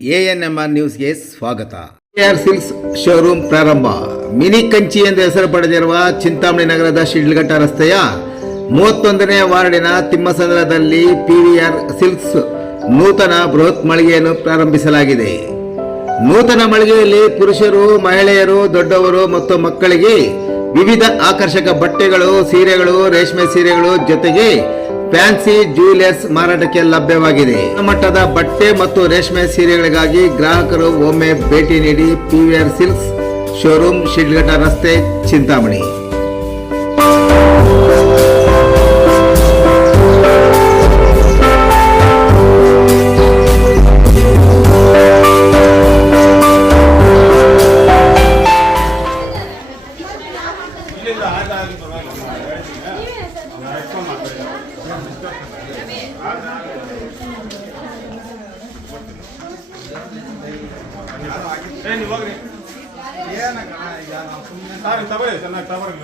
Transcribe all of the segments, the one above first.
ANMR ನ್ಯೂಸ್ಗೆ ಸ್ವಾಗತ. R silks showroom ಪ್ರಾರಂಭ. ಮಿನಿ ಕಂಚಿ ಎಂದು ಹೆಸರು ಪಡೆದಿರುವ ಚಿಂತಾಮಣಿ ನಗರದ ಶಿಡ್ಲಘಟ್ಟ ರಸ್ತೆಯ ಮೂವತ್ತೊಂದನೇ ವಾರ್ಡಿನ ತಿಮ್ಮಸಂದ್ರದಲ್ಲಿ ಪಿವಿಆರ್ ಸಿಲ್ಕ್ಸ್ ನೂತನ ಬೃಹತ್ ಮಳಿಗೆಯನ್ನು ಪ್ರಾರಂಭಿಸಲಾಗಿದೆ. ನೂತನ ಮಳಿಗೆಯಲ್ಲಿ ಪುರುಷರು, ಮಹಿಳೆಯರು, ದೊಡ್ಡವರು ಮತ್ತು ಮಕ್ಕಳಿಗೆ ವಿವಿಧ ಆಕರ್ಷಕ ಬಟ್ಟೆಗಳು, ಸೀರೆಗಳು, ರೇಷ್ಮೆ ಸೀರೆಗಳು ಜೊತೆಗೆ ಫ್ಯಾನ್ಸಿ ಜ್ಯುವೆಲರ್ಸ್ ಮಾರಾಟಕ್ಕೆ ಲಭ್ಯವಾಗಿದೆ. ಮಟ್ಟದ ಬಟ್ಟೆ ಮತ್ತು ರೇಷ್ಮೆ ಸೀರೆಗಳಿಗಾಗಿ ಗ್ರಾಹಕರು ಒಮ್ಮೆ ಭೇಟಿ ನೀಡಿ ಪಿವಿಆರ್ ಸಿಲ್ಕ್ಸ್ ಶೋರೂಮ್, ಶಿಡ್ಲಘಟ್ಟ ರಸ್ತೆ, ಚಿಂತಾಮಣಿ. ಸಾರಿ ತಗೊಳ್ಳಿ ಚೆನ್ನಾಗಿ ತಗೊಳ್ಳಿ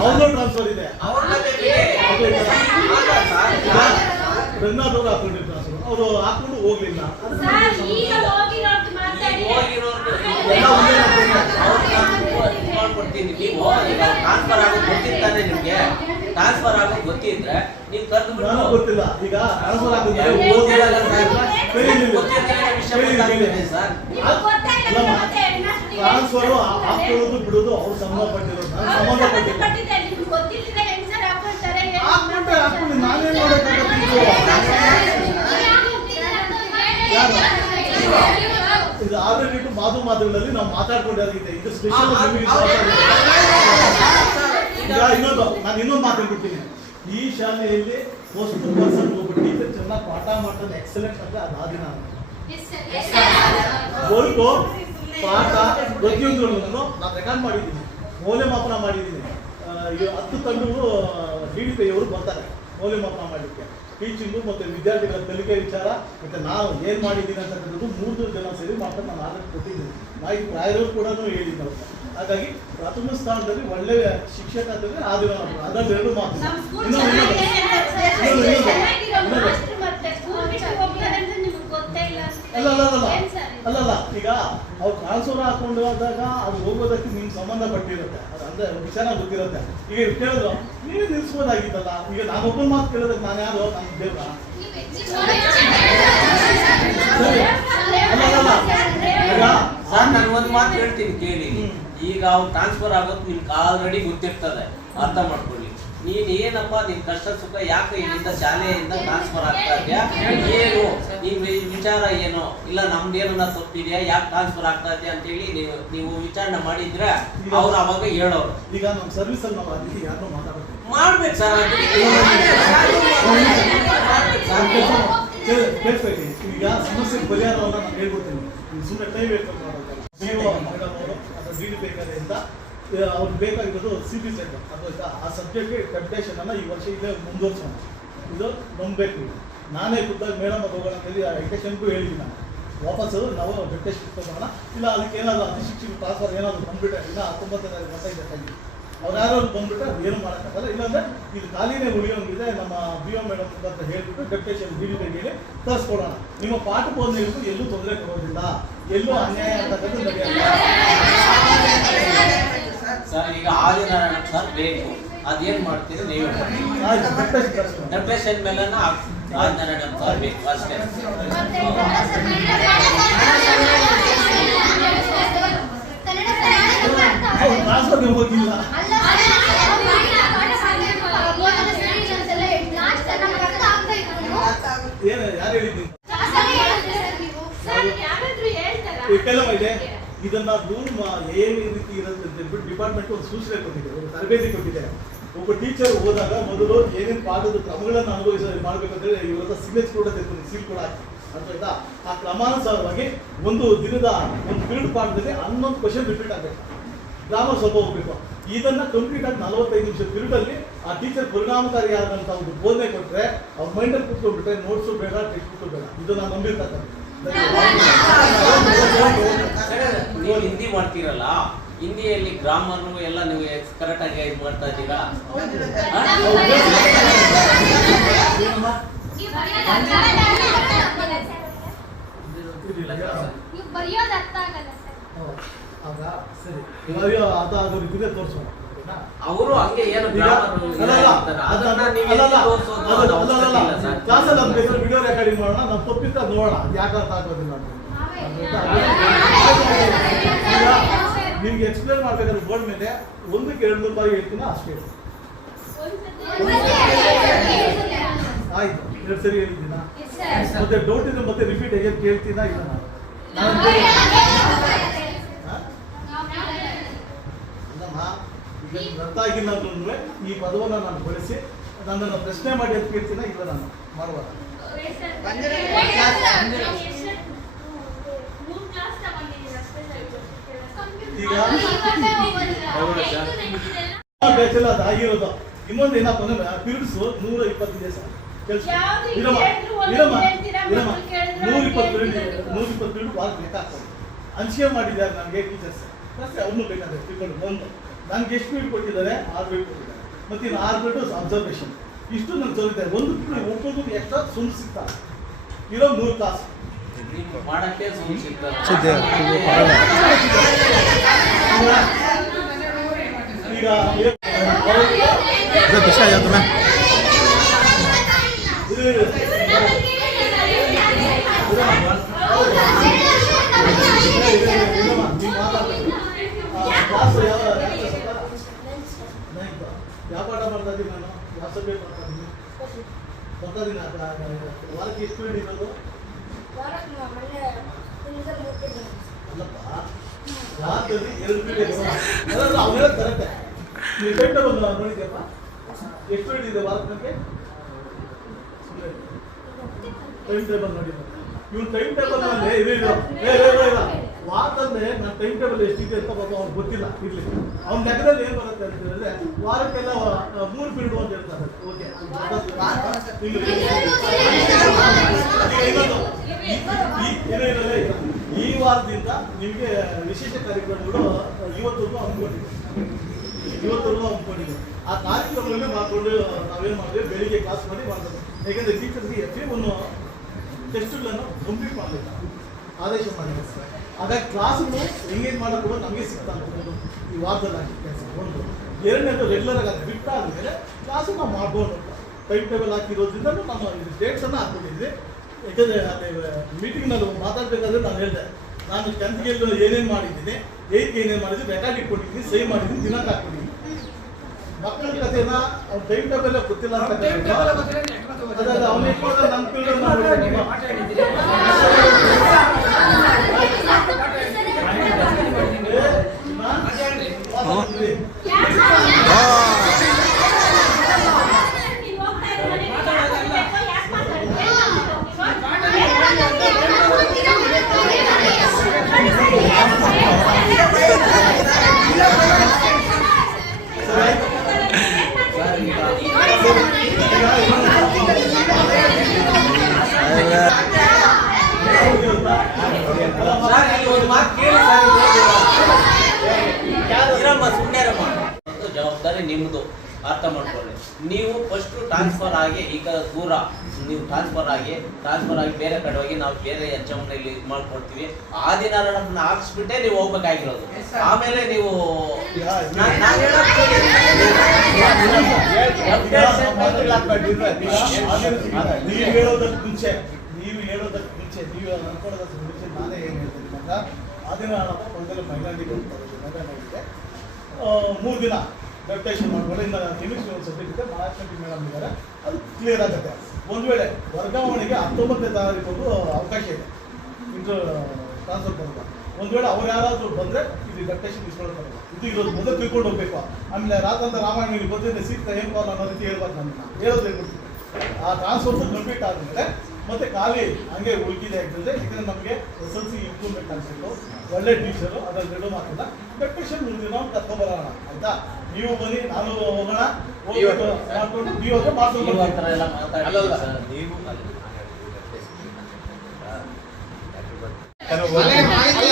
ಅವ್ರನ್ನೂ ಟ್ರಾನ್ಸ್ಫರ್ ಇದೆ. ರಂಗನಾಥ್ ಅವರು ಹಾಕೊಂಡಿದ್ರು ಟ್ರಾನ್ಸ್ಫರ್ ಅವರು ಹಾಕೊಂಡು ಹೋಗ್ಲಿಲ್ಲ. ಅದು ಸರ್, ಈಗ ಹೋಗಿರೋರ್ದು ಮಾತಾಡಿ. ಎಲ್ಲ ಒಂದೇ ಮಾಡ್ಕೊಡ್ತೀನಿ. ನೀವು ಈಗ ಟ್ರಾನ್ಸ್ಫರ್ ಆಗೋದು ಗೊತ್ತಿರ್ತಾನೆ ನಿಮಗೆ. ಟ್ರಾನ್ಸ್ಫರ್ ಆಗೋದು ಗೊತ್ತಿದ್ರೆ ನೀವು ಕರೆದು ಬಿಟ್ಟು ಗೊತ್ತಿಲ್ಲ. ಈಗ ಟ್ರಾನ್ಸ್ಫರ್ ಆಗೋದು ಯಾರಿಗೂ ಗೊತ್ತಿರಲ್ಲ ಸರ್. ಟ್ರಾನ್ಸ್ಫರ್. ಹಾಕೊಳ್ಳೋದು ಬಿಡೋದು ಅವ್ರು ಸಂಬಂಧಪಟ್ಟಿರೋದು. ನಾನು ಸಂಬಂಧಪಟ್ಟಿಲ್ಲ ಸಂಬಂಧಪಟ್ಟಿದೆ, ನಿಮ್ಗೆ ಗೊತ್ತಿಲ್ಲದೆ ಹೆಂಗ್ ಸರ್ ಹಾಕೊಳ್ತಾರೆ? ಹೇಳಿ. ಹಾಕ್ಬಿಟ್ಟೆ ಹಾಕ್ಬಿಡಿ ನಾನೇನ್ ಮಾಡೋಕ್ಕಾಗತ್ತೆ ಇದು? ಯಾರು? ಇದು ಮಾತು ಮಾತುಗಳಲ್ಲಿ ನಾವು ಮಾತಾಡ್ಕೊಂಡಿರೋದಿದೆ ಇದು? ಸ್ಪೆಷಲ್ ಈಗ ಇನ್ನೊಂದು ನಾನು ಇನ್ನೊಂದು ಮಾತಾಡ್ಬಿಡ್ತೀನಿ ಈ ಶಾಲೆಯಲ್ಲಿ ಮೋಸ್ಟ್ ಪರ್ಸನ್ ಒಬ್ಬ ಟೀಚರ್ ಚೆನ್ನಾಗಿ ಪಾಠ ಮಾಡ್ತಾರೆ ಎಕ್ಸಲೆಂಟ್ ಅಂದ್ರೆ ಅದು ಆದಿನ ವರ್ಕು ಪಾಠ ಪ್ರತಿಯೊಂದು ನಾನು ರೆಕಾರ್ಡ್ ಮಾಡಿದ್ದೀನಿ. ಮೌಲ್ಯಮಾಪನ ಮಾಡಿದ್ದೀನಿ. ಈಗ ಹತ್ತು ತಂಡಗಳು ಡಿ ಡಿ ಪಿ ಅವರು ಬರ್ತಾರೆ. ಮೌಲ್ಯಮಾಪನ ಮಾಡಲಿಕ್ಕೆ. ಟೀಚಿಂಗು ಮತ್ತು ವಿದ್ಯಾರ್ಥಿಗಳ ಕಲಿಕೆ ವಿಚಾರ ಮತ್ತು ನಾವು ಏನು ಮಾಡಿದ್ದೀನಿ ಅಂತಕ್ಕಂಥದ್ದು ಮೂರು ಜನ ಸೇರಿ ಮಾತ್ರ ನಾನು ಆರ್ಡರ್ ಕೊಟ್ಟಿದ್ದೀನಿ ಮಾಹಿತಿ ಪ್ರಾಯರು ಕೂಡ ಹೇಳಿದ್ದಾರೆ. ಹಾಗಾಗಿ ಪ್ರಾಥಮಿಕ ಸ್ಥಾನದಲ್ಲಿ ಒಳ್ಳೆಯ ಶಿಕ್ಷಕ ಅಂತಂದರೆ ಆದಿನ ಅದರಲ್ಲಿ ಎರಡು ಮಾತು. ಅಲ್ಲ ಅಲ್ಲ? ಅಲ್ಲಲ್ಲ ಈಗ ಅವ್ರು ಟ್ರಾನ್ಸ್ಫರ್ ಹಾಕೊಂಡು ಹೋದಾಗ ಅದು ಹೋಗೋದಕ್ಕೆ ನಿಮ್ಗೆ ಸಂಬಂಧಪಟ್ಟಿರುತ್ತೆ. ಅದು ಅಂದ್ರೆ ವಿಚಾರ ಗೊತ್ತಿರುತ್ತೆ. ಈಗ ಇವ್ರು ಕೇಳಿದ್ರು ನೀವೇ ನಿಲ್ಸ್ಬೋದಾಗಿತ್ತಲ್ಲ ಈಗ ನಾನು ಒಬ್ಬನ ಮಾತು ಕೇಳೋದಕ್ಕೆ ನಾನು ಯಾರು ನಾನು ದೇವ್ರ ಈಗ ಸರ್ ನಾನು ಒಂದು ಮಾತು ಹೇಳ್ತೀನಿ ಕೇಳಿ. ಈಗ ಅವ್ರು ಟ್ರಾನ್ಸ್ಫರ್ ಆಗೋದು ನಿಮ್ಗೆ ಆಲ್ರೆಡಿ ಗೊತ್ತಿರ್ತದೆ. ಅರ್ಥ ಮಾಡ್ಕೊಳ್ಳಿ. ನೀನ್ ಏನಪ್ಪ ನಿನ್ ಕಷ್ಟ ಸುಖ ಯಾಕೆ ಇಲ್ಲಿಂದ ಶಾಲೆಯಿಂದ ಟ್ರಾನ್ಸ್ಫರ್ ಆಗ್ತಾ ಇದೆಯಾ ಏನು ನಿಮ್ ವಿಚಾರ ಏನು ಇಲ್ಲ ನಮ್ದೇನ ತಪ್ಪಿದ್ಯಾ ಯಾಕೆ ಟ್ರಾನ್ಸ್ಫರ್ ಆಗ್ತಾ ಇದೆಯಾ ಅಂತೇಳಿ ನೀವು ನೀವು ವಿಚಾರಣೆ ಮಾಡಿದ್ರೆ ಅವ್ರು ಅವಾಗ ಹೇಳೋರು ಈಗ ನಮ್ಮ ಸರ್ವಿಸ್ ಅಲ್ಲಿ ನಾವು ಅದಕ್ಕೆ ಮಾಡ್ಬೇಕು ಸರ್ ಈಗ ಸಮಸ್ಯೆ ಪರಿಹಾರವನ್ನ ನಾನು ಹೇಳ್ಕೊಡ್ತೀನಿ ಸುಮ್ಮನೆ ಟೈಮ್ ಮಾಡೋದು ಮೇಡಮ್ ಅವ್ರಿಗೆ ಬೇಕಾಗಿರೋದು ಸಿ ಬಿ ಸೆಂಟರ್ ಅದು ಆ ಸಬ್ಜೆಕ್ಟ್ಗೆ ಡೆಪ್ಟೇಷನ್ ಅನ್ನ ಈ ವರ್ಷ ಇಲ್ಲೇ ಮುಂದುವರ್ಸೋಣ. ಇದು ನಂಬಬೇಕು ನಾನೇ ಖುದ್ದಾಗಿ ಮೇಡಮ್ ಅದು ಹೋಗೋಣ ಅಂತೇಳಿ ಎಡಿಟೇಷನ್ಗೂ ಹೇಳಿದ್ದೀನಿ ನಾನು. ವಾಪಸ್ಸು ನಾವು ಡೆಪ್ಟೇಷನ್ ತಗೋಣ ಇಲ್ಲ, ಅದಕ್ಕೆ ಏನಾದರೂ ಅತಿ ಶಿಕ್ಷಕ ಟ್ರಾನ್ಸ್ಫರ್ ಏನಾದರೂ ಬಂದುಬಿಟ್ಟೆ ಇಲ್ಲ ಹತ್ತೊಂಬತ್ತನೇ ವರ್ಷ ಇದೆ ಟೈಮ್ ಅವ್ರು ಯಾರು ಬಂದುಬಿಟ್ಟು ಅದು ಏನು ಮಾಡೋಕ್ಕಾಗಲ್ಲ. ಇಲ್ಲಾಂದ್ರೆ ಇದು ಖಾಲಿನೇ ಉಳಿಯೋಂಗಿದೆ ನಮ್ಮ ಬಿ ಒ ಮೇಡಮ್ ಅಂತ ಹೇಳ್ಬಿಟ್ಟು ಡೆಪ್ಟೇಷನ್ ಡಿ ಹೇಳಿ ತರಿಸ್ಕೊಡೋಣ. ನಿಮ್ಮ ಪಾಠ ಬೋಧನೆ ಹೇಳಿದ್ರು ಎಲ್ಲೂ ತೊಂದರೆ ಕೊಡೋದಿಲ್ಲ. ಎಲ್ಲೂ ಅನ್ಯಾಯ ಅಂತಕ್ಕಂಥದ್ದು ನಡೆಯಲ್ಲ. ಸರ್ ಈಗ ಆದಿನಾರಾಯಣ ಸರ್ ಬೇಕು. ಅದೇನ್ ಮಾಡ್ತೀರಿ ನೀವು ಡೆಪ್ರೆಷನ್ ಮೇಲೆ ಆದಿನಾರಾಯಣ ಸರ್ ಬೇಕು ಅಷ್ಟೇ. ಹೋಗಿಲ್ಲ. ಯಾರು ಹೇಳಿದ್ದೀನಿ ಇದನ್ನ ರೂಲ್ ಏನು ರೀತಿ ಇರುತ್ತೆ ಡಿಪಾರ್ಟ್ಮೆಂಟ್ ಒಂದು ಸೂಚನೆ ಕೊಟ್ಟಿದೆ, ಒಂದು ತರಬೇತಿ ಕೊಟ್ಟಿದೆ. ಒಬ್ಬ ಟೀಚರ್ ಹೋದಾಗ ಮೊದಲು ಏನೇನು ಪಾಠದ ಕ್ರಮಗಳನ್ನು ಅನುಭವಿಸ ಮಾಡ್ಬೇಕಂದ್ರೆ ಇವತ್ತ ಸಿಗ್ನೇಚರ್ ಕೂಡ ತೆಗೆದು ಸೀಲ್ ಕೂಡ ಹಾಕಿ. ಅಂತ ಆಯ್ತಾ ಆ ಕ್ರಮಾನುಸಾರವಾಗಿ ಒಂದು ದಿನದ ಒಂದು ಪೀರಿಯಡ್ ಪಾಠದಲ್ಲಿ ಹನ್ನೊಂದು ಕ್ವಶನ್ ರಿಪೀಟ್ ಆಗಬೇಕು. ಗ್ರಾಮರ್ ಸ್ವಲ್ಪ ಹೋಗ್ಬೇಕು. ಇದನ್ನ ಕಂಪ್ಲೀಟ್ ಆಗಿ ನಲವತ್ತೈದು ನಿಮಿಷ ಫೀಲ್ಡ್ ಅಲ್ಲಿ ಆ ಟೀಚರ್ ಪರಿಣಾಮಕಾರಿ ಆದಂಥ ಒಂದು ಬೋಧನೆ ಕೊಟ್ಟರೆ ಅವ್ರ ಮೈಂಡಲ್ಲಿ ಕೂತ್ಕೊಂಡ್ಬಿಟ್ರೆ ನೋಟ್ಸು ಬೇಡ ಟೆಕ್ಸ್ಟ್ ಬೇಡ. ಇದು ನಾನು ನಂಬಿರ್ತಕ್ಕಂಥ ಮಾಡ್ತೀರಲ್ಲ? ಹಿಂದಿಯಲ್ಲಿ ಗ್ರಾಮರ್ ಎಲ್ಲ ನೀವು ಕರೆಕ್ಟ್ ಆಗಿ ಇದು ಮಾಡ್ತಾ ಇದ್ದೀರಾ? ಅವರು ಹಂಗೆ ಏನು. ಕ್ಲಾಸಲ್ಲಿ ವಿಡಿಯೋ ರೆಕಾರ್ಡಿಂಗ್ ಮಾಡೋಣ ನಾವು ತಪ್ಪಿತ್ತ ನೋಡೋಣ ಯಾಕೆ ಅರ್ಥ ಆಗೋದಿಲ್ಲ ಅಂತ. ನಿಮ್ಗೆ ಎಕ್ಸ್ಪ್ಲೇನ್ ಮಾಡ್ಬೇಕಾದ್ರೆ ಬೋರ್ಡ್ ಮೇಲೆ ಒಂದಕ್ಕೆ ಎರಡು ನೂರು ರೂಪಾಯಿ ಹೇಳ್ತೀನಿ? ಅಷ್ಟೇ. ಆಯ್ತು. ಎರಡು ಸರಿ ಹೇಳ್ತೀನ ಮತ್ತೆ ಡೌಟ್ ಇದ್ರೆ ಮತ್ತೆ ರಿಪೀಟ್ ಹೇಗೆ ಕೇಳ್ತೀನ ಇಲ್ಲ ನಾನು? ಅರ್ಥ ಈ ಪದವನ್ನು ನಾನು ಬಳಸಿ ನನ್ನನ್ನು ಪ್ರಶ್ನೆ ಮಾಡಿ ಅಂತ ಕೇಳ್ತೀನ ಇಲ್ಲ ನಾನು? ಮಾಡುವಾಗ ಈಗ ಬ್ಯಾಚಲ್ಲಿ ಅದು ಆಗಿರೋದು ಇನ್ನೊಂದು ಏನಪ್ಪ ಅಂದ್ರೆ ಪೀರಿಯಡ್ಸ್ ನೂರ ಇಪ್ಪತ್ತು ದಿವಸ ಕೆಲಸ ಇರಮ್ಮ ಇರಮ್ಮ ಇರಮ್ಮ ನೂರ ಇಪ್ಪತ್ತು ನೂರ ಇಪ್ಪತ್ತು ಪೀರಿಯಡ್ ಭಾಳ ಬೇಕಾಗ್ತದೆ ಹಂಚಿಕೆ ಮಾಡಿದ್ದಾರೆ ನನಗೆ ಟೀಚರ್ಸ್ ಪ್ಲಸ್ ಅವ್ನು ಬೇಕಾದ್ರೆ ತಿಳ್ಕೊಂಡು ಒಂದು ನನಗೆ ಎಷ್ಟು ಬಿ ಕೊಟ್ಟಿದ್ದಾರೆ ಆರು ಪೀರಿಯಡ್ ಕೊಟ್ಟಿದ್ದಾರೆ ಮತ್ತೆ ಇನ್ನು ಆರು ಪೀರಿಯಡ್ ಅಬ್ಸರ್ವೇಷನ್ ಇಷ್ಟು ನಾನು ತೋರಿದ್ದಾರೆ ಒಂದು ಒಬ್ಬೊಬ್ಬರು ಎಕ್ಸ್ಟ್ರಾ ಸುಮ್ ಸಿಗ್ತಾರೆ ಇರೋ ನೂರು ಕ್ಲಾಸ್ ಈಗ ಇದು ಕ್ಲಾಸ್ ಯಾವ ಪಾಠ ಮಾಡ್ತಾ ಇದ್ದೀನಿ ನಾನು. ಯಾವ ಸಬ್ಜೆಕ್ಟ್ ಮಾಡ್ತಾ ಇದ್ದೀನಿ. ಬರ್ತಾ ಇದ್ದೀನಿ ವಾರಕ್ಕೆ ಎಷ್ಟು ಪೀರಿಯಡ್ ಇರೋದು ಅಲ್ಲಪ್ಪ ವಾರದಲ್ಲಿ ಎರಡು ಪೀರಿಯಡ್ ಅಲ್ಲ ಅವರೆಲ್ಲ ಕರೆಕ್ಟೆ ನೀವು ಬಂದು ಟೇಬಲ್ ನೋಡಿದ್ಯಪ್ಪ? ಎಷ್ಟು ಇದೆ ವಾರಕ್ಕೆ ಟೈಮ್ ಟೇಬಲ್ ನೋಡಿದ್ದೆ ಇವ್ನು ಟೈಮ್ ಟೇಬಲ್ನಲ್ಲಿ ಇದು ಇದು ಏ, ಇಲ್ಲ ನನ್ನ ಟೈಮ್ ಟೇಬಲ್ ಎಷ್ಟಿದೆ ಅಂತ ಪಾಪ ಅವ್ನು ಗೊತ್ತಿಲ್ಲ ಇರ್ಲಿ. ಅವ್ನ ಲೆಕ್ಕದಲ್ಲಿ ಏನ್ ಬರುತ್ತೆ ಅಂತ ಹೇಳಿದ್ರೆ ವಾರಕ್ಕೆಲ್ಲ ಮೂರು ಪೀರಿಯಡ್ ಅಂತ ಹೇಳ್ತಾರೆ ಓಕೆ ಈ ವಾರದಿಂದ ನಿಮಗೆ ವಿಶೇಷ ಕಾರ್ಯಕ್ರಮಗಳು ಇವತ್ತೊಂದು ಹಮ್ಮಿಕೊಂಡಿದೆ. ಇವತ್ತರೆಗೂ ಹಮ್ಮಿಕೊಂಡಿದೆ ಆ ಕಾರ್ಯಕ್ರಮಗಳನ್ನೇ ಮಾಡಿಕೊಂಡು ನಾವೇನು ಮಾಡಿದ್ವಿ? ಬೆಳಿಗ್ಗೆ ಕ್ಲಾಸ್ ಮಾಡಿ ಮಾಡ್ಬೇಕು. ಯಾಕೆಂದ್ರೆ ಟೀಚರ್ಸ್ಗೆ ಎಫ್ ಒಂದು ಟೆಸ್ಟ್ಗಳನ್ನು ಕಂಪ್ಲೀಟ್ ಮಾಡಲಿಲ್ಲ. ಆದೇಶ ಮಾಡಿದ್ರು ಹಾಗಾಗಿ ಕ್ಲಾಸ್ಗಳು ಎಂಗೇಜ್ ಮಾಡೋದು ಕೂಡ ನಮಗೆ ಸಿಗ್ತಾ ಇರ್ಬೋದು ಈ ವಾರದಲ್ಲಿ ಕೆಲಸ ಒಂದು. ಎರಡನೇದು ರೆಗ್ಯುಲರ್ ಆಗಿ ಬಿಟ್ಟಾದ್ಮೇಲೆ ಕ್ಲಾಸು ನಾವು ಮಾಡ್ಬೋದು ಟೈಮ್ ಟೇಬಲ್ ಹಾಕಿರೋದ್ರಿಂದ ನಾವು ಇದು ಡೇಟ್ಸನ್ನು ಹಾಕ್ಕೊಂಡಿದ್ವಿ ಯಾಕಂದರೆ ಅಲ್ಲಿ ಮೀಟಿಂಗ್ನಲ್ಲಿ ಮಾತಾಡಬೇಕಾದ್ರೆ ನಾನು ಹೇಳಿದೆ. ನಾನು ಟೆಂತ್ಗೆ ಏನೇನು ಮಾಡಿದ್ದೀನಿ? ಏಯ್ತ್ಗೆ ಏನೇನು ಮಾಡಿದ್ವಿ ಬೇಕಾಗಿ ಕೊಟ್ಟಿದ್ದೀನಿ ಸಹಿ ಮಾಡಿದ್ದೀನಿ ದಿನಕ್ಕೆ ಹಾಕ್ಕೊಂಡಿದ್ದೀನಿ ಮಕ್ಕಳ ಕಥೆನ ಅವ್ನ ಟೈಮ್ ಟೇಬಲ್ ಗೊತ್ತಿಲ್ಲ ಅಂತ ಅವನಿಗೆ ನಮ್ಮ ನನ್ನ ಪೀರಿಯಡ್ ಸರ್, ಇಲ್ಲಿ ಒಂದು ಮಾತು ಕೇಳಿ ಸರ್, ಇದು. ಇರಮ್ಮ, ಸುಮ್ನೆ ಇರಮ್ಮ. ಅದು ಜವಾಬ್ದಾರಿ ನಿಮ್ಮದು ಅರ್ಥ ಮಾಡ್ಕೊಳ್ಳಿ ನೀವು ಫಸ್ಟ್ ಟ್ರಾನ್ಸ್ಫರ್ ಆಗಿ ಈಗ ದೂರ ನೀವು ಟ್ರಾನ್ಸ್ಫರ್ ಆಗಿ ಟ್ರಾನ್ಸ್ಫರ್ ಆಗಿ ಬೇರೆ ಕಡೆ ಹೋಗಿ ನಾವು ಬೇರೆ ಇಲ್ಲಿ ಇದು ಮಾಡ್ಕೊಡ್ತೀವಿ ಆ ದಿನ ನಮ್ಮನ್ನ ಹಾಕ್ಸ್ಬಿಟ್ಟೆ ನೀವು ಹೋಗ್ಬೇಕಾಗಿರೋದು ಆಮೇಲೆ ನೀವು ನೀವು ಹೇಳೋದಕ್ಕೆ ಮುಂಚೆ ನೀವು ಹೇಳೋದಕ್ಕೆ ಮುಂಚೆ ನೀವು ಅನ್ಕೊಳ್ಳೋದಕ್ಕೆ ಮುಂಚೆ ನಾನೇ ಏನು ಹೇಳ್ತೀನಿ ಅಂತ ಆ ದಿನ ನಾನಪ್ಪ ಮೊದಲು ಮೈಲಾಂಡಿಗೆ ಹೋಗ್ತಾರೆ ಮೂರು ದಿನ ಡೆಪ್ಟೇಷನ್ ಮಾಡ್ಕೊಂಡು ಇಲ್ಲ ಕೆಮಿಸ್ಟ್ರಿ ಒಂದು ಸಬ್ಜೆಕ್ಟ್ ಇದೆ ಮೇಡಮ್ ಇದ್ದಾರೆ ಅದು ಕ್ಲಿಯರ್ ಆಗುತ್ತೆ. ಒಂದು ವೇಳೆ ವರ್ಗಾವಣೆಗೆ ಹತ್ತೊಂಬತ್ತನೇ ತಾರೀಕು ಅವಕಾಶ ಇದೆ. ಇದು ಟ್ರಾನ್ಸ್ಫರ್ ಬರಲ್ಲ ಒಂದು ವೇಳೆ ಅವ್ರು ಯಾರಾದರೂ ಬಂದರೆ ಇದು ಡೆಪ್ಟೇಷನ್ ಇಸ್ಕೊಳ್ಳೋ ಬರಲ್ಲ. ಇದು ಇರೋದು ಮೊದಲು ತಿಳ್ಕೊಂಡು ಹೋಗ್ಬೇಕು. ಆಮೇಲೆ ರಾತಂತ ರಾಮಾಯಣ ಇಲ್ಲಿ ಬಂದಿದ್ದೆ ಸಿಗ್ತಾ ಏನು ಅನ್ನೋ ರೀತಿ ಹೇಳ್ಬಾರ್ದು ನಮ್ಮನ್ನು. ಹೇಳೋದು ಆ ಟ್ರಾನ್ಸ್ಫರ್ ಕಂಪ್ಲೀಟ್ ಆದ್ಮೇಲೆ ಮತ್ತೆ ಖಾಲಿ ಹಂಗೆ ಉಳಿಕಿದೆ ಆಗ್ತದೆ ಇದನ್ನ ನಮಗೆ ಎಸ್ ಎಲ್ ಸಿ ಇಂಪ್ರೂವ್ಮೆಂಟ್ ಅನ್ಸಿತ್ತು ಒಳ್ಳೆ ಟೀಚರು ಅದ್ರಲ್ಲಿ ಎರಡು ಮಾತಿಲ್ಲ. ಡೆಪ್ಯೂಷನ್ ಮುಂದೆ ನಾವು ಕರ್ಕೊಂಬರೋಣ ಆಯ್ತಾ? ನೀವು ಬನ್ನಿ ನಾನು ಹೋಗೋಣ. ಹೋಗ್ಬಿಟ್ಟು ಮಾಡ್ಕೊಂಡು ನೀವು ಹೋದ್ರೆ ಮಾಡ್ಕೊಂಡು ನೀವು ಆ ಬರ್ತೀನಿ. ಥರ ಎಲ್ಲ ಮಾತಾಡಿ ಸರ್ ನೀವು ಅದೇ ಮಾಹಿತಿ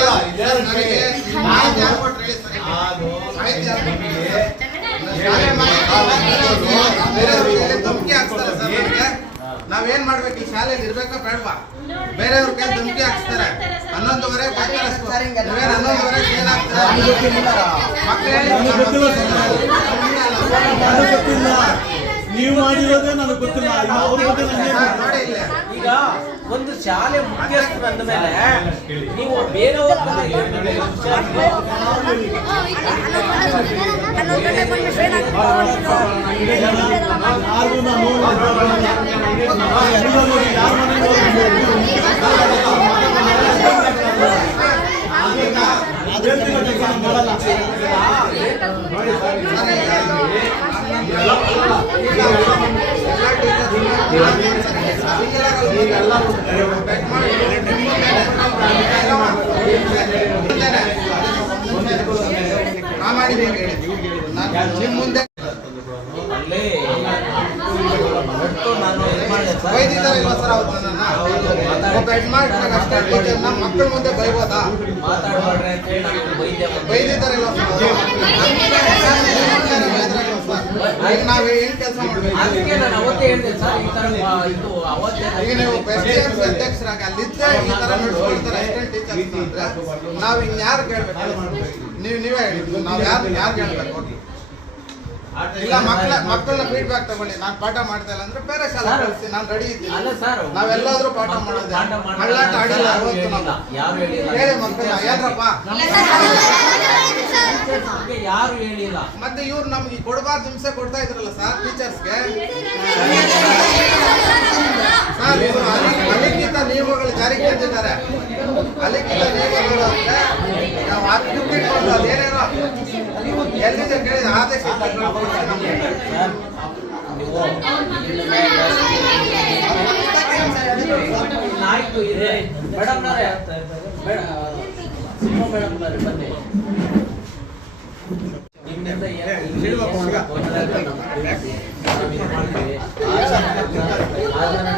ನಾವೇನ್ ಮಾಡ್ಬೇಕು? ಈ ಶಾಲೆಯಲ್ಲಿ ಇರ್ಬೇಕಾ ಬೇಡವಾ? ಬೇರೆಯವ್ರ ಕೈ ಧಮಕಿ ಹಾಕ್ಸ್ತಾರೆ. ಹನ್ನೊಂದುವರೆ. ನೀವೇನ್ ಹನ್ನೊಂದುವರೆ ಏನ್ ಹಾಕ್ತಾರೆ ಹೇಳಿ ನೀವು ಮಾಡಿರೋದೇ ನನಗೆ ಗೊತ್ತಿಲ್ಲ ಈಗ ಒಂದು ಶಾಲೆ ಮುಖ್ಯಸ್ಥರು ಅಂದ ಮೇಲೆ ನೀವು ಬೇರೆಯವರು ಯಾರ ಮನೆಗೂ ಹೇಳ್ತಿರೋ ಕೆಲಸ ನಾನು ಮಾಡಲ್ಲ ಪ್ರಾಮಾಣಿಕವಾಗಿ ಹೇಳಿ. ನಾನು ನಿಮ್ ಮುಂದೆ ಅಲ್ಲೇ ಒಟ್ಟು ನಾನು ಇದು ಮಾಡಿದೆ ಸರ್. ಬೈದಿದ್ದಾರೆ ಇಲ್ವಾ ಸರ್ ಅವತ್ತು ನನ್ನ ಒಬ್ಬ ಹೆಡ್ ಮಾಡ್ತಾರೆ ಅಷ್ಟೇ ಟೀಚರ್ನ ಮಕ್ಕಳ ಮುಂದೆ ಬೈಬೋದಾ ಮಾತಾಡ್ಬೇಡ್ರಿ ಅಂತ ಹೇಳಿ ನಾನು ಬೈದೆ ಬೈದಿದ್ದಾರೆ ಸರ್ ಅವರು? ಈಗ ನಾವ್ ಏನ್ ಕೆಲಸ ಮಾಡಬೇಕು? ಅದಕ್ಕೆ ನಾನು ಅವತ್ತೇ ಹೇಳಿದೆ ಸರ್ ಈ ತರ ಆ, ಇದು ಅವತ್ತೇ ಈಗ ನೀವು ಅಧ್ಯಕ್ಷರಾಗಿ ಈ ತರ ನೋಡ್ಕೊಳ್ತಾರೆ ಅಸಿಸ್ಟೆಂಟ್ ಟೀಚರ್ಸ್ ಅಂದ್ರೆ ನಾವ್ ಯಾರು ಕೇಳ್ಬೇಕು? ನೀವು ನೀವೇ ಹೇಳಿ ನಾವ್ ಯಾರು ಯಾರು ಕೇಳ್ಬೇಕು? ಇಲ್ಲ. ಮಕ್ಕಳ ಮಕ್ಕಳನ್ನ ಫೀಡ್ಬ್ಯಾಕ್ ತಗೊಳ್ಳಿ. ನಾನು ಪಾಠ ಮಾಡ್ತಾ ಇಲ್ಲ ಅಂದ್ರೆ ಬೇರೆ ಶಾಲೆ ಕಳಿಸಿ. ನಾನು ರೆಡಿ ಇದ್ದೀನಿ. ಅಲ್ಲ ಸರ್ ನಾವೆಲ್ಲಾದ್ರೂ ಪಾಠ ಮಾಡೋದು. ಆಡಿಲ್ಲ ಯಾರು ಹೇಳಿ ಮಕ್ಕಳ ಏನ್ರಪ್ಪ ಬಗ್ಗೆ ಯಾರು ಹೇಳಿಲ್ಲ. ಮತ್ತೆ ಇವ್ರು ನಮ್ಗೆ ಕೊಡಬಾರ್ದು ಹಿಂಸೆ ಕೊಡ್ತಾ ಇದ್ರಲ್ಲ ಸರ್ ಟೀಚರ್ಸ್ಗೆ ಸರ್ ಇವರು ಅಲಿಖಿತ ನಿಯಮಗಳು ಜಾರಿಗೆ ತಂದಿದ್ದಾರೆ. ಅಲಿಖಿತ ನಿಯಮಗಳು ಅಂದ್ರೆ ನಾವು ಇಟ್ಕೊಂಡು ಅದೇನೇನೋ. ಎಲ್ಲಿದೆ ಕೇಳಿದ ಆದೇಶ ಆಯ್ತು ಇದೆ. ಮೇಡಮ್ ಮೇಡಮ್ ಬನ್ನಿ ನಿಮ್ಮಿಂದ ಏನು- ಏನು ತೊಂದ್ರೆ ಇಲ್ಲ ನಮ್ಗೆ ತಿಳಿಸಿ. ನಾವು ಇದು ಮಾಡ್ತೀವಿ. ಆದ್ರೆ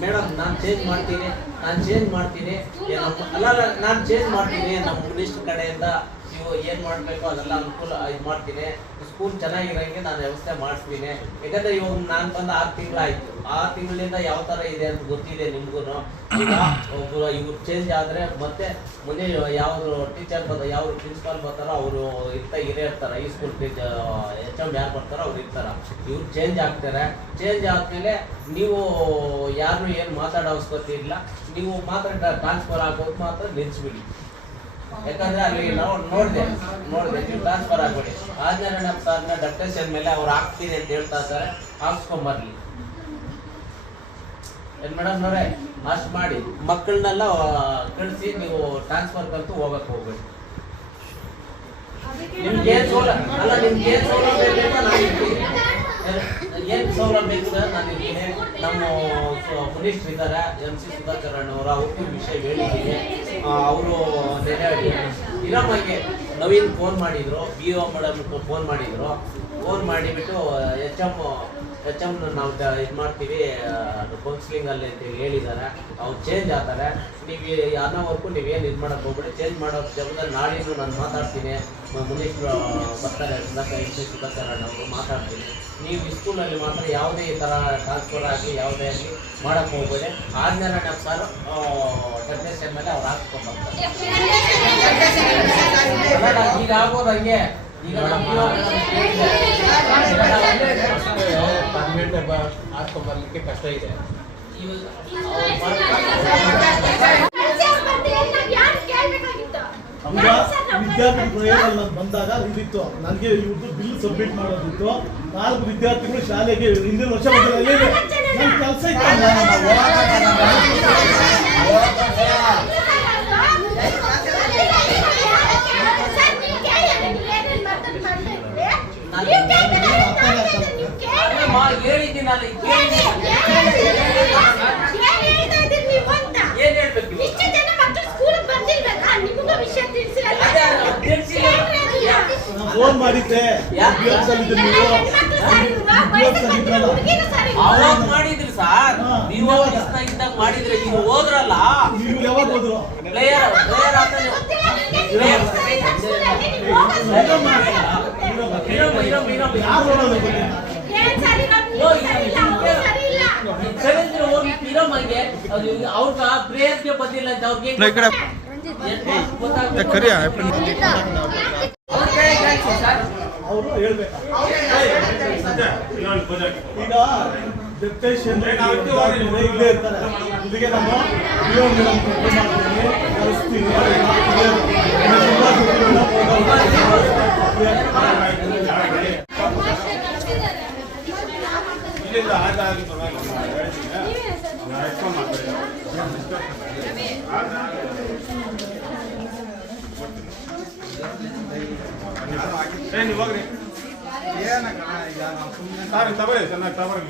ಮೇಡಮ್ ನಾನು ಚೇಂಜ್ ಮಾಡ್ತೀನಿ ನಾನು ಚೇಂಜ್ ಮಾಡ್ತೀನಿ. ಅಲ್ಲ ನಾನು ಚೇಂಜ್ ಮಾಡ್ತೀನಿ ನಮ್ಮ ಮಿನಿಸ್ಟರ್ ಕಡೆಯಿಂದ ನೀವು ಏನು ಮಾಡಬೇಕು ಅದೆಲ್ಲ ಅನುಕೂಲ ಇದು ಮಾಡ್ತೀನಿ. ಸ್ಕೂಲ್ ಚೆನ್ನಾಗಿರೋಂಗೆ ನಾನು ವ್ಯವಸ್ಥೆ ಮಾಡಿಸ್ತೀನಿ. ಯಾಕಂದ್ರೆ ಇವಾಗ ನಾನು ಬಂದು ಆರು ತಿಂಗಳಾಯ್ತು. ಆರು ತಿಂಗಳಿಂದ ಯಾವ ಥರ ಇದೆ ಅಂತ ಗೊತ್ತಿದೆ ನಿಮ್ಗೂ ಈಗ ಒಬ್ಬರು ಇವ್ರು ಚೇಂಜ್ ಆದರೆ ಮತ್ತೆ ಮುಂದೆ ಯಾವ್ದು ಟೀಚರ್ ಬರ್ತಾರೆ ಯಾವ ಪ್ರಿನ್ಸಿಪಾಲ್ ಬರ್ತಾರೋ ಅವರು ಇರ್ತಾ ಇರೇ ಇರ್ತಾರೆ ಈ ಸ್ಕೂಲ್ ಟೀಚ ಎಚ್ ಎಂ ಯಾರು ಬರ್ತಾರೋ ಅವ್ರು ಇರ್ತಾರೆ. ಇವ್ರು ಚೇಂಜ್ ಆಗ್ತಾರೆ. ಚೇಂಜ್ ಆದ್ಮೇಲೆ ನೀವು ಯಾರು ಏನು ಮಾತಾಡೋ ಅವಶ್ಯಕತೆ ಇಲ್ಲ. ನೀವು ಮಾತ್ರ ಟ್ರಾನ್ಸ್ಫರ್ ಆಗೋದು ಮಾತ್ರ ನಿಲ್ಲಿಸ್ಬಿಡಿ ಯಾಕಂದ್ರೆ ಅಲ್ಲಿ ನಾವು ನೋಡಿದೆ ನೋಡಿದೆ, ನೀವು ಟ್ರಾನ್ಸ್ಫರ್ ಆಗ್ಬೇಡಿ. ನಮ್ಮ ಸರ್ನ ಡಕ್ಟೇಷನ್ ಮೇಲೆ ಅವ್ರು ಹಾಕ್ತೀನಿ ಅಂತ ಹೇಳ್ತಾ ಇದ್ದಾರೆ. ಹಾಕ್ಸ್ಕೊಂಬರ್ಲಿ ಏನ್ ಮೇಡಮ್ ಅವರೇ ಅಷ್ಟು ಮಾಡಿ. ಮಕ್ಕಳನ್ನೆಲ್ಲ ಕಳಿಸಿ ನೀವು ಟ್ರಾನ್ಸ್ಫರ್ ಕಲ್ತು ಹೋಗಕ್ ಹೋಗ್ಬೇಡಿ. ನಿಮ್ಗೆ ಏನ್ ಸೌಲಭ್ಯ ಅಲ್ಲ ನಿಮ್ಗೆ ಏನ್ ಸೌಲಭ್ಯ ಬೇಕೋ ನಾನು ಇರ್ತೀನಿ ಏನ್ ಸೌಲಭ್ಯ ಬೇಕು ನಾನು ಇರ್ತೀನಿ ನಮ್ಮ ಮಿನಿಸ್ಟರ್ ಇದ್ದಾರೆ ಎಂ ಸಿ ಸುಧಾಕರ್ ಅಣ್ಣವರು ಅವ್ರಿಗೂ ವಿಷಯ ಹೇಳಿದ್ದೀನಿ. ಅವರು ನೆನೆ ಇರಮ್ಮಗೆ ನವೀನ್ ಫೋನ್ ಮಾಡಿದ್ರು ಬಿ ಒ ಮೇಡಮ್ ಫೋನ್ ಮಾಡಿದ್ರು. ಫೋನ್ ಮಾಡಿಬಿಟ್ಟು ಎಚ್ ಎಂ ಎಂ ನಾವು ಇದು ಮಾಡ್ತೀವಿ ಅದು ಕೌನ್ಸಿಲಿಂಗ್ ಅಲ್ಲಿ ಅಂತ ಹೇಳಿದ್ದಾರೆ ಅವ್ರು ಚೇಂಜ್ ಆಗ್ತಾರೆ. ನೀವು ಅನ್ನೋವರೆಗೂ ನೀವೇನು ಇದು ಮಾಡೋಕೆ ಹೋಗ್ಬೇಡಿ. ಚೇಂಜ್ ಮಾಡೋ ಜಾಗದಲ್ಲಿ ನಾಳಿದ್ದು ನಾನು ಮಾತಾಡ್ತೀನಿ. ಮುನೀಶ್ ಬರ್ತಾರೆ ಸುಧಾಕರ್ ಅವರು ಮಾತಾಡ್ತೀನಿ. ನೀವು ಈ ಸ್ಕೂಲಲ್ಲಿ ಮಾತ್ರ ಯಾವುದೇ ಈ ಥರ ಟ್ರಾನ್ಸ್ಫರ್ ಆಗಿ ಯಾವುದೇ ಆಗಲಿ ಮಾಡೋಕ್ಕೆ ಹೋಗ್ಬೇಡಿ. ಆದ್ಮೇಲೆ ನಮ್ಮ ಸರ್ ಡೆಫಿನೇಷನ್ ಮೇಲೆ ಅವ್ರು ಹಾಕ್ಸ್ಕೊಂಡ್ಬರ್ತಾರೆ ಬರ್ತಾರೆ ಈಗ ಆಗೋದು ಹಂಗೆ ಈಗ ನಮ್ಮ ಹಾಕೊಂಡ್ಬರ್ಲಿಕ್ಕೆ ಕಷ್ಟ ಇದೆ ವಿದ್ಯಾರ್ಥಿಗಳು ಬಂದಾಗ ಇದಿತ್ತು ನನಗೆ ಇವ್ರದ್ದು ಬಿಲ್ ಸಬ್ಮಿಟ್ ಮಾಡೋದಿತ್ತು ನಾಲ್ಕು ವಿದ್ಯಾರ್ಥಿಗಳು ಶಾಲೆಗೆ ಹಿಂದಿನ ವರ್ಷ ಕೆಲಸ ಇತ್ತು ಅಮ್ಮ, ಹೇಳಿದ್ದೀನಲ್ಲ ಈಗ ಕೇಳಿ ಏನ್ ಹೇಳ್ಬೇಕು ಇವಾಗ? ಇಷ್ಟು ಜನ ಮಕ್ಕಳು ಸ್ಕೂಲ್ ಬಂದಿಲ್ವಲ್ಲ ನಿಮಗೂ ವಿಷಯ ತಿಳಿಸಿರಲ್ಲ ಅದೇ, ಅದು ತಿಳಿಸಿಲ್ಲ. ಫೋನ್ ಮಾಡಿದ್ದೆ ಯಾಕೆ? BFS ಅಲ್ಲಿ ಇದ್ದೆ ನೀವು BFS ಅಲ್ಲಿ ಮಾಡಿದ್ದೆ. ಅವಾಗ ಮಾಡಿದ್ರಿ ಸರ್. ನೀವು ಇಷ್ಟ ಇದ್ದಾಗ ಮಾಡಿದ್ರೆ ನೀವು ಹೋದ್ರಲ್ಲ? ನೀವು ಯಾವಾಗ ಹೋದ್ರು? ಪ್ಲೇಯರ್ ಪ್ಲೇಯರ್ ಅಂತ ನೀವು ಇರಮ್ಮ ಇರಮ್ಮ ಇರಮ್ಮ ಯಾರು ನೋಡೋದು ಬನ್ನಿ ಸರಿ ಅಂದ್ರೆ ಹೋಗಿ ಅದು ಅವ್ರ ಪ್ರೇಯರ್ಗೆ ಬಂದಿಲ್ಲ ಅಂತ ಅವ್ರಿಗೆ ಅವರು ಹೇಳ್ಬೇಕು? ಈಗ ಡೆಪ್ಟೇಷನ್ ಇಲ್ಲೇ ಇರ್ತಾರೆ. ಇದಕ್ಕೆ ನಮ್ಮ ಕಳಿಸ್ತೀನಿ ಇಲ್ಲಿಂದ ಪರವಾಗಿಲ್ಲ. ನಾನು ಹೇಳ್ತೀನಿ ನಾನು ಎಕ್ಸ್ಪ್ಲೇನ್ ಮಾಡ್ತೀನಿ ಏ ನೀವು ಹೋಗ್ರಿ ಏನಕ್ಕ ಈಗ ನಾವು ಸುಮ್ಮನೆ ಸರ್ ತಗೊಳ್ಳಿ ಚೆನ್ನಾಗಿ ತಗೊಳ್ಳಿ